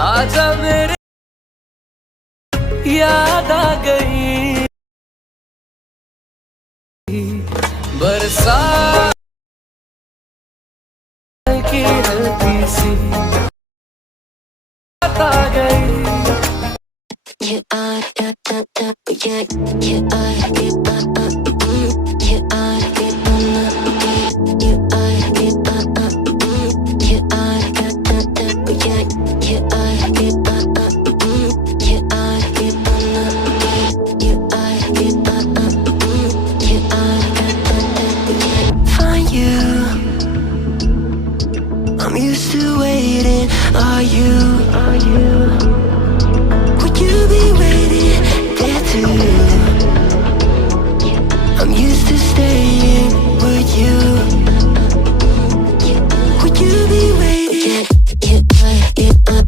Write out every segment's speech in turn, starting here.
आजा मेरे याद आ गई बरसात की हल्की सी आ गई You are da da da yeah you are you are you are you are da da da yeah you are you are you are you are da da da find you. I'm used to waiting. Are you? Would you be waiting there too? I'm used to staying. Would you? Would you be waiting? You are, you are,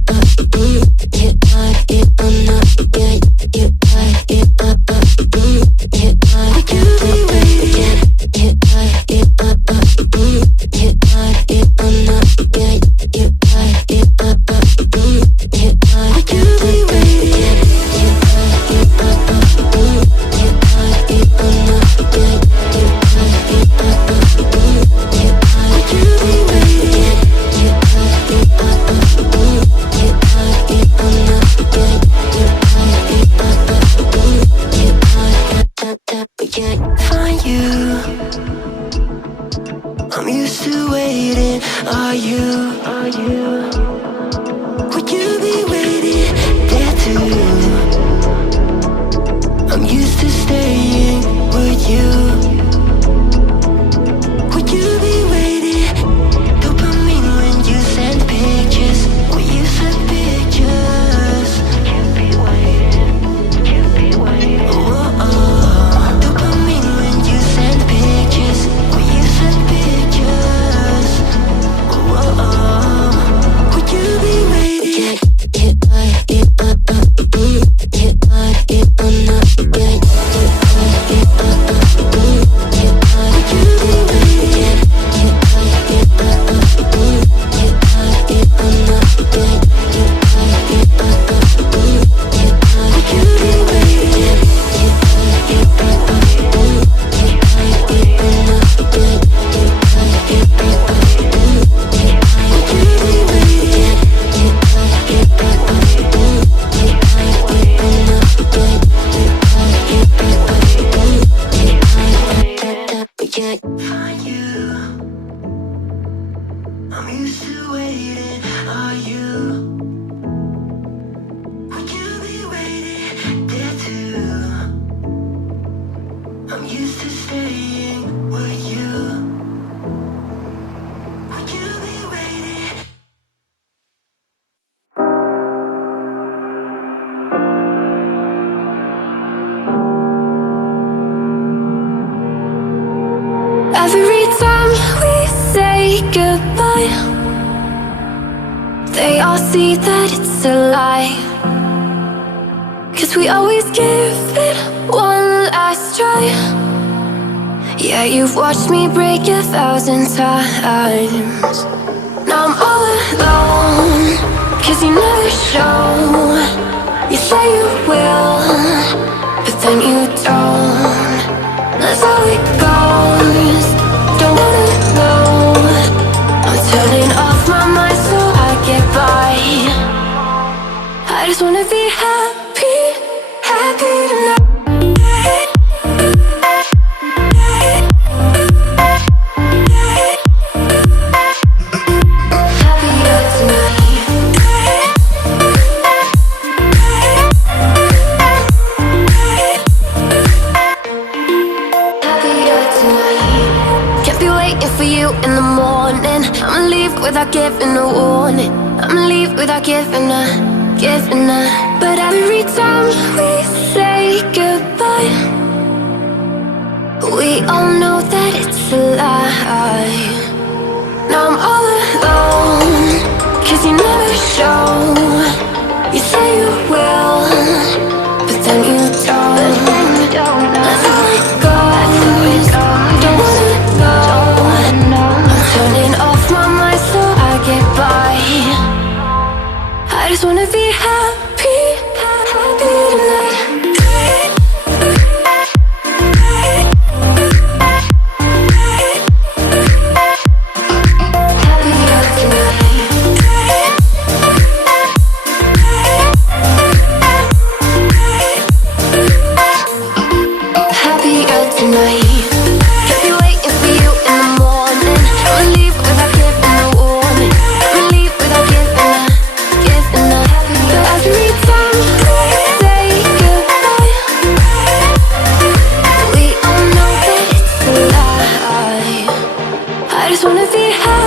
you are, you are not. Yeah, you are, you are, you are. Would you be waiting? You are, you are, you are, you are not. Yeah, you are, you are, you are. Would you be waiting? You are, you are, you are, you are not. Yeah, you are, you are, you are. Would you be waiting? You are, you are, you are, you are not. Yeah, you are, you are, you are. Da da da, yeah. Find you. I'm used to waiting. Are you? Would you be waiting there too? I'm used to staying. Would you? Would you be waiting? Dopamine when you send pictures. When you send pictures. Can't be waiting. Can't be waiting. Oh, dopamine when you send pictures. When you send pictures. Oh, would you be waiting? You are, you are, you are, you are not. Yeah, you are, you are, you are. Would you be waiting? You are, you are, you are, you are not. Yeah, you are, you are, you are. Would you be waiting? You are, you are, you are, you are not. Yeah, you are, you are, you are. Would you be waiting? You are, you are, you are, you are not. Yeah, you are, you are, you are. Da da da, yeah. Find you. I'm used to waiting. Are you? Would you be waiting there too? I'm used to staying. Would you? Would you be waiting? Every time we say goodbye, they all see that it's a lie. 'Cause we always give it one last try. Yeah, you've watched me break 1,000 times. Now I'm all alone, 'cause you never show. You say you will, but then you don't. That's how it goes. Don't wanna know. I'm turning off my mind so I get by. I just wanna be happy, happy tonight. Happier tonight. Happier tonight. Can't be waiting for you in the morning. I'ma leave without giving a warning. I'ma leave without giving a. But every time we say goodbye, we all know that it's a lie. Now I'm all alone, 'cause you never show. You say you will, but then you don't. That's how it goes. Don't wanna know. I'm turning off my mind so I get by. I just wanna be happy, happy tonight. Happier tonight. Kept me waiting for you in the morning. I'ma leave without giving a warning. I'ma leave without giving a. But every time we say goodbye, we all know that it's a lie. I just wanna be happy.